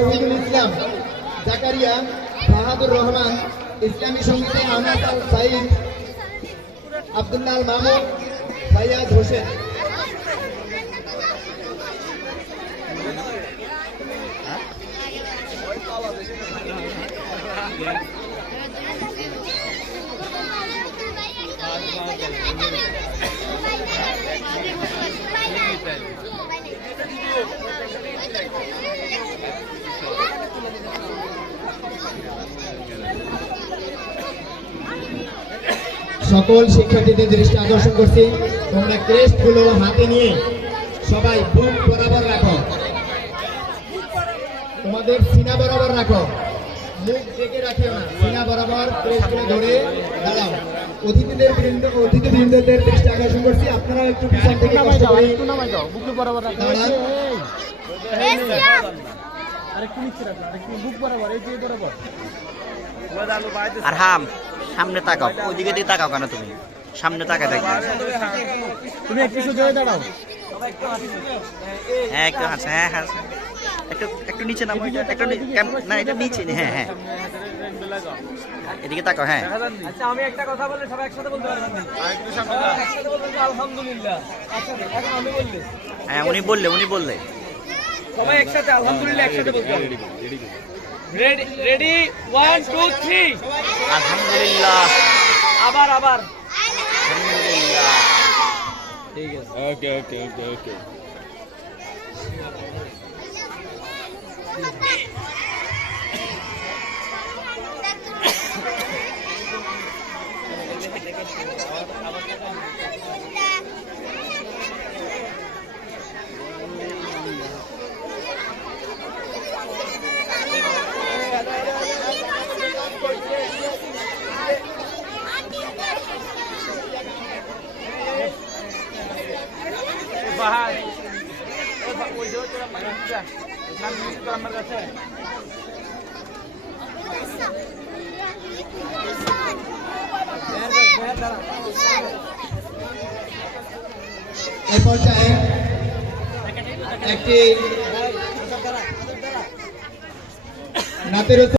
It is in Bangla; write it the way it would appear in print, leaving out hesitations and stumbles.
তৌহিদুল ইসলাম, জাকারিয়া, বাহাদুর রহমান, ইসলামী সঙ্গীতে আহমেদ আল সাইদ, আব্দুল্লাহ আল মামুন, ফাইয়াজ হোসেন। সকল শিক্ষার্থীদের দৃষ্টি আকর্ষণ করছি, তোমরা ক্রেস্ট গুলো হাতে নিয়ে সবাই বুক বরাবর রাখো, তোমাদের সিনা বরাবর রাখো, মুখ ডেকে রাখিও না, সিনা বরাবর ক্রেস্ট গুলো ধরে দাঁড়াও। অতিথিবৃন্দদের দৃষ্টি আকর্ষণ করছি, আপনারা একটু পিছন থেকে কষ্ট করে বুক বরাবর রাখো। আর হাম সামনে তাকাও, ওইদিকে দিয়ে তাকাও কেন তুমি? সামনে তাকায় থাকবে। তুমি একটু জোরে দাঁড়াও। হ্যাঁ একটু হাসে, হ্যাঁ হাসে, একটু একটু নিচে নামো, একটু না এটা নিচে, হ্যাঁ হ্যাঁ এদিকে তাকাও। হ্যাঁ আচ্ছা আমি একটা কথা বললে সবাই একসাথে বলতে পারবেন না? একসাথে বলবেন যে আলহামদুলিল্লাহ। আচ্ছা এখন আমি বললে, হ্যাঁ উনি বললে সবাই একসাথে আলহামদুলিল্লাহ একসাথে বলতে হবে। রেডি রেডি 1 2 3 আলহামদুলিল্লাহ। আবার আলহামদুলিল্লাহ। ঠিক আছে। ওকে। বাহার ওই যে তোরা পাইছা নাম তো আমার কাছে এই পর্যায়ে একটি নাতের